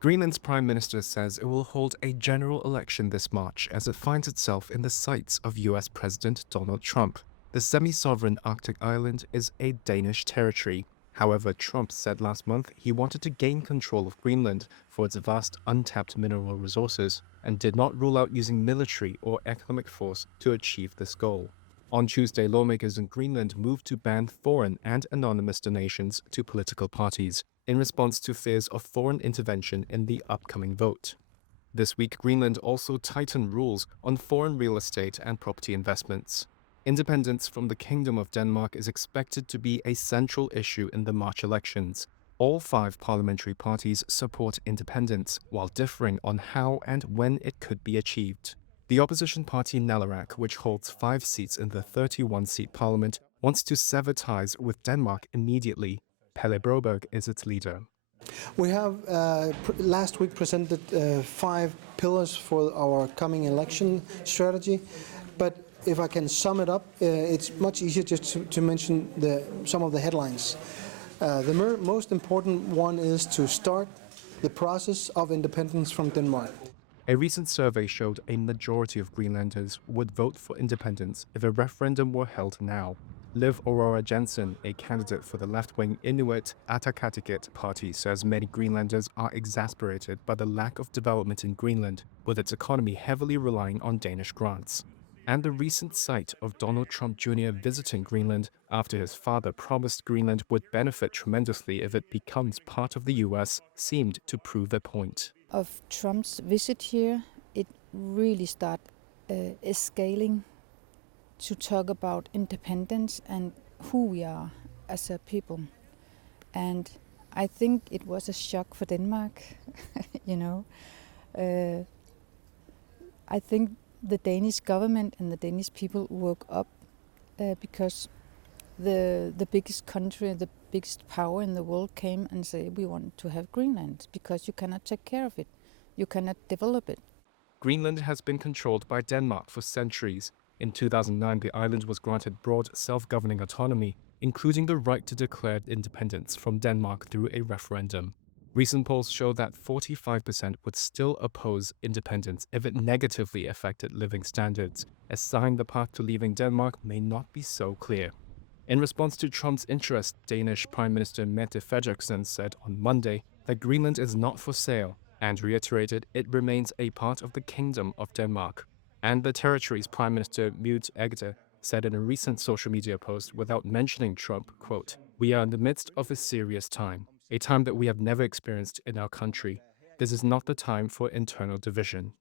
Greenland's Prime Minister says it will hold a general election this March as it finds itself in the sights of US President Donald Trump. The semi-sovereign Arctic island is a Danish territory. However, Trump said last month he wanted to gain control of Greenland for its vast untapped mineral resources and did not rule out using military or economic force to achieve this goal. On Tuesday, lawmakers in Greenland moved to ban foreign and anonymous donations to political parties in response to fears of foreign intervention in the upcoming vote. This week, Greenland also tightened rules on foreign real estate and property investments. Independence from the Kingdom of Denmark is expected to be a central issue in the March elections. All 5 parliamentary parties support independence, while differing on how and when it could be achieved. The opposition party Naleraq, which holds 5 seats in the 31-seat parliament, wants to sever ties with Denmark immediately. Pelle Broberg is its leader. We have last week presented 5 pillars for our coming election strategy, but if I can sum it up, it's much easier just to mention some of the headlines. The most important one is to start the process of independence from Denmark. A recent survey showed a majority of Greenlanders would vote for independence if a referendum were held now. Liv Aurora Jensen, a candidate for the left-wing Inuit Ataqatigiit party, says many Greenlanders are exasperated by the lack of development in Greenland, with its economy heavily relying on Danish grants. And the recent sight of Donald Trump Jr. visiting Greenland after his father promised Greenland would benefit tremendously if it becomes part of the US seemed to prove a point. Of Trump's visit here, it really started escalating to talk about independence and who we are as a people. And I think it was a shock for Denmark, I think the Danish government and the Danish people woke up because the biggest country, the biggest power in the world came and said, we want to have Greenland because you cannot take care of it. You cannot develop it. Greenland has been controlled by Denmark for centuries. In 2009, the island was granted broad self-governing autonomy, including the right to declare independence from Denmark through a referendum. Recent polls show that 45% would still oppose independence if it negatively affected living standards, a sign the path to leaving Denmark may not be so clear. In response to Trump's interest, Danish Prime Minister Mette Fredriksen said on Monday that Greenland is not for sale and reiterated it remains a part of the Kingdom of Denmark. And the territory's Prime Minister Mette Fredriksen said in a recent social media post without mentioning Trump, quote, "We are in the midst of a serious time, a time that we have never experienced in our country. This is not the time for internal division."